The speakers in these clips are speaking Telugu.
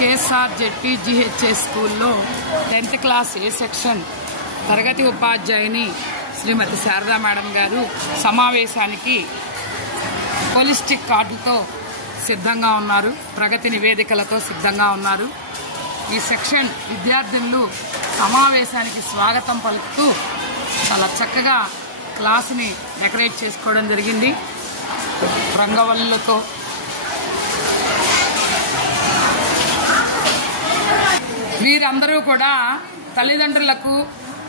కేఎస్ఆర్ జెడ్పీ జిహెచ్ఎస్ స్కూల్లో 10th క్లాస్ ఏ సెక్షన్ తరగతి ఉపాధ్యాయుని శ్రీమతి శారదా మేడం గారు సమావేశానికి హోలిస్టిక్ కార్డుతో సిద్ధంగా ఉన్నారు. ప్రగతి నివేదికలతో సిద్ధంగా ఉన్నారు. ఈ సెక్షన్ విద్యార్థులు సమావేశానికి స్వాగతం పలుకుతూ చాలా చక్కగా క్లాసుని డెకరేట్ చేసుకోవడం జరిగింది. రంగవల్లులతో వీరందరూ కూడా తల్లిదండ్రులకు,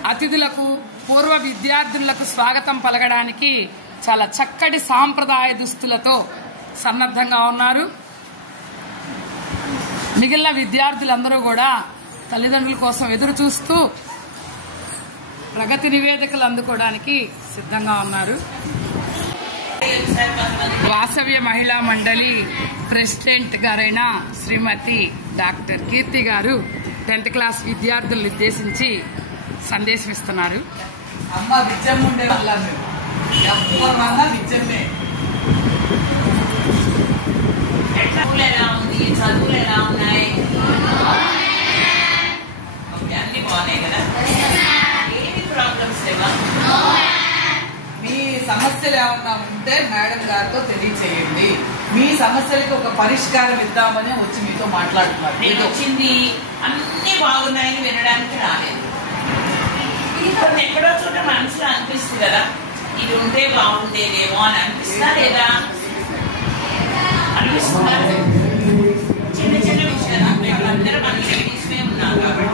అతిథులకు, పూర్వ విద్యార్థులకు స్వాగతం పలకడానికి చాలా చక్కటి సాంప్రదాయ దుస్తులతో సన్నద్ధంగా ఉన్నారు. మిగిలిన విద్యార్థులందరూ కూడా తల్లిదండ్రుల కోసం ఎదురు చూస్తూ ప్రగతి నివేదికలు అందుకోవడానికి సిద్ధంగా ఉన్నారు. వాసవ్య మహిళా మండలి ప్రెసిడెంట్ గారైన శ్రీమతి డాక్టర్ కీర్తి గారు 10th క్లాస్ విద్యార్థులను ఉద్దేశించి సందేశం ఇస్తున్నారు. అమ్మ విద్యం ఉండే వాళ్ళం ఎవరన్నా విద్యమే. చదువులు ఎలా ఉంది, చదువులు ఎలా ఉన్నాయి, అన్ని బాగున్నాయి కదా. ఏమి ప్రాబ్లమ్స్ లేవా? మీ సమస్యలు ఏమన్నా ఉంటే మేడం గారితో తెలియచేయండి. మీ సమస్యలకు ఒక పరిష్కారం ఇద్దామని వచ్చి మీతో మాట్లాడుతున్నారు. నేను వచ్చింది అన్ని బాగున్నాయని వినడానికి రాలేదు. కొన్ని ఎక్కడో చోట మనసులో అనిపిస్తుంది కదా, ఇది ఉంటే బాగుండేదేమో అని అనిపిస్తా లేదా? అనిపిస్తుందా? చిన్న చిన్న విషయాలు అందరూ మన లేడీస్మే ఉన్నాం కాబట్టి